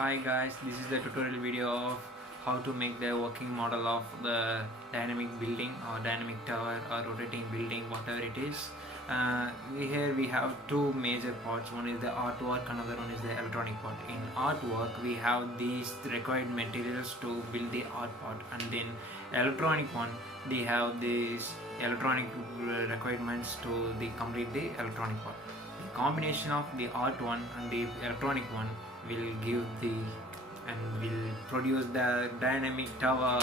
Hi guys, this is the tutorial video of how to make the working model of the dynamic building or dynamic tower or rotating building, whatever it is. Here we have two major parts. One is the artwork, another one is the electronic part. In artwork we have these required materials to build the art part, and then electronic one we have these electronic requirements to complete the electronic part. The combination of the art one and the electronic one will give will produce the dynamic tower.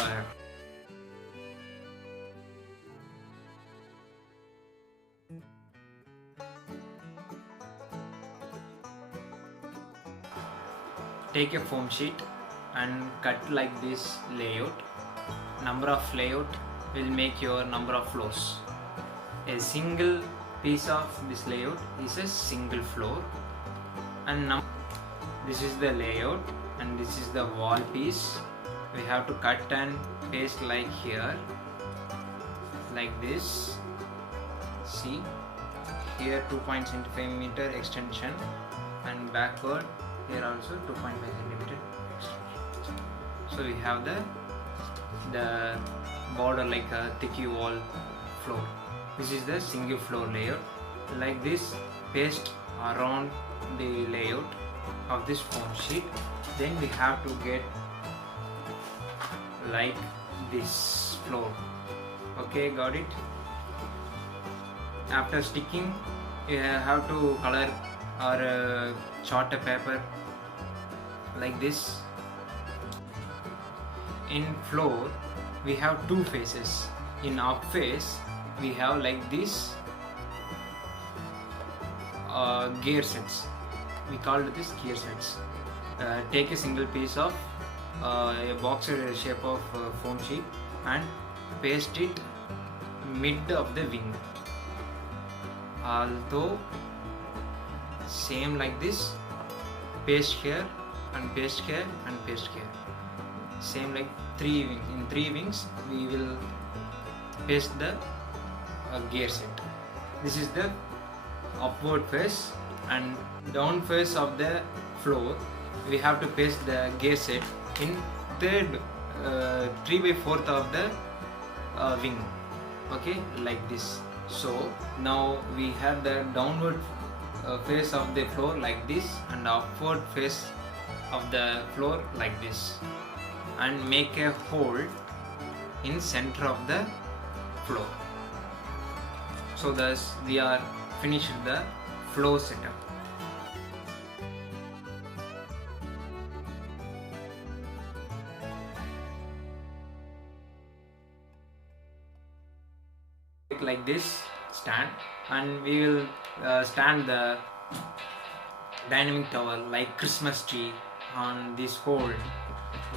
Take a foam sheet and cut like this layout. Number of layout will make your number of floors. A single piece of this layout is a single floor, and this is the layout and this is the wall piece. We have to cut and paste like here, like this. See here 2.75 meter extension, and backward here also 2.5 centimeter extension. So we have the border like a thicky wall floor. This is the single floor layout. Like this, paste around the layout of this foam sheet. Then we have to get like this floor. Okay, got it? After sticking, you have to color or chart a paper like this. In floor we have two faces. In up face we have like this gear sets. We call this gear sets. Take a single piece of a box shape of foam sheet and paste it mid of the wing. Although same like this, paste here and paste here and paste here. Same like in three wings we will paste the gear set. This is the upward face, and down face of the floor we have to paste the gear set in 3/4 of the wing. Okay, like this. So now we have the downward face of the floor like this and upward face of the floor like this, and make a hole in center of the floor. So thus we are finished the floor setup. Like this stand, and we will stand the dynamic tower like Christmas tree on this hole.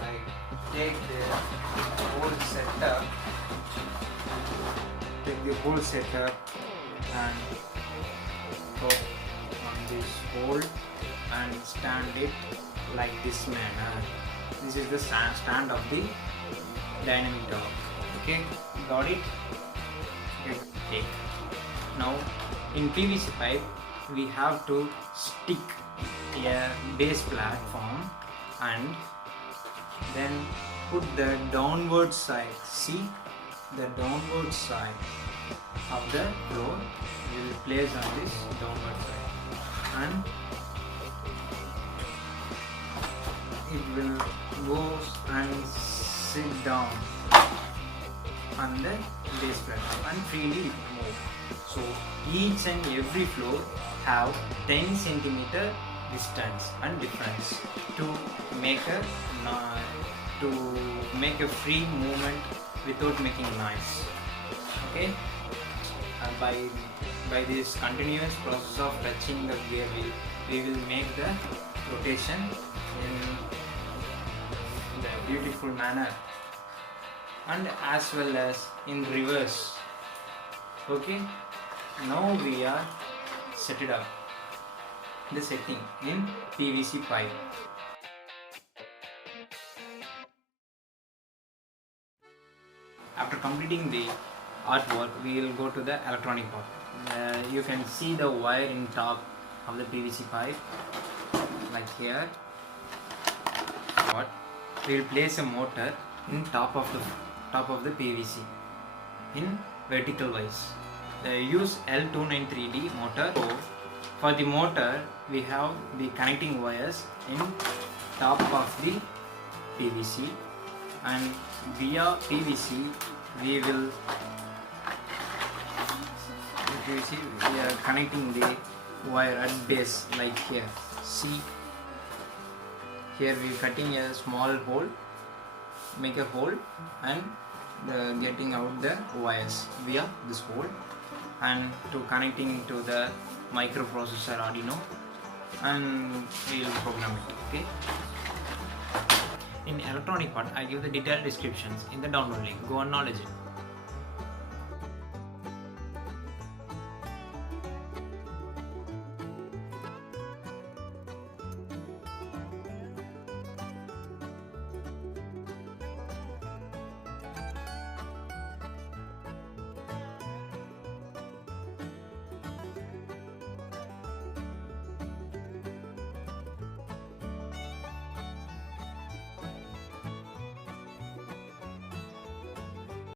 Like take the whole setup, and go on this hole and stand it like this manner. This is the stand of the dynamic tower. Okay, got it? Okay. Now in PVC pipe we have to stick a base platform and then put the downward side. See, the downward side of the floor we will place on this downward side, and it will go and sit down on the base platform and freely move. So each and every floor have 10 centimeter distance and difference to make a free movement without making noise. Okay, by this continuous process of touching the gear wheel, we will make the rotation in the beautiful manner, and as well as in reverse. Okay, now we are set it up, the setting in PVC pipe. After completing the artwork, we will go to the electronic part. You can see the wire in top of the PVC pipe like here. part, we will place a motor in top of the PVC in vertical wise. Use L293D motor. So for the motor, we have the connecting wires in top of the PVC, and via PVC we are connecting the wire at base, like here. See, here we are cutting a small hole, make a hole, and getting out the wires via this hole, and to connecting to the microprocessor Arduino, and we will program it. Okay. In electronic part, I give the detailed descriptions in the download link. Go and knowledge it.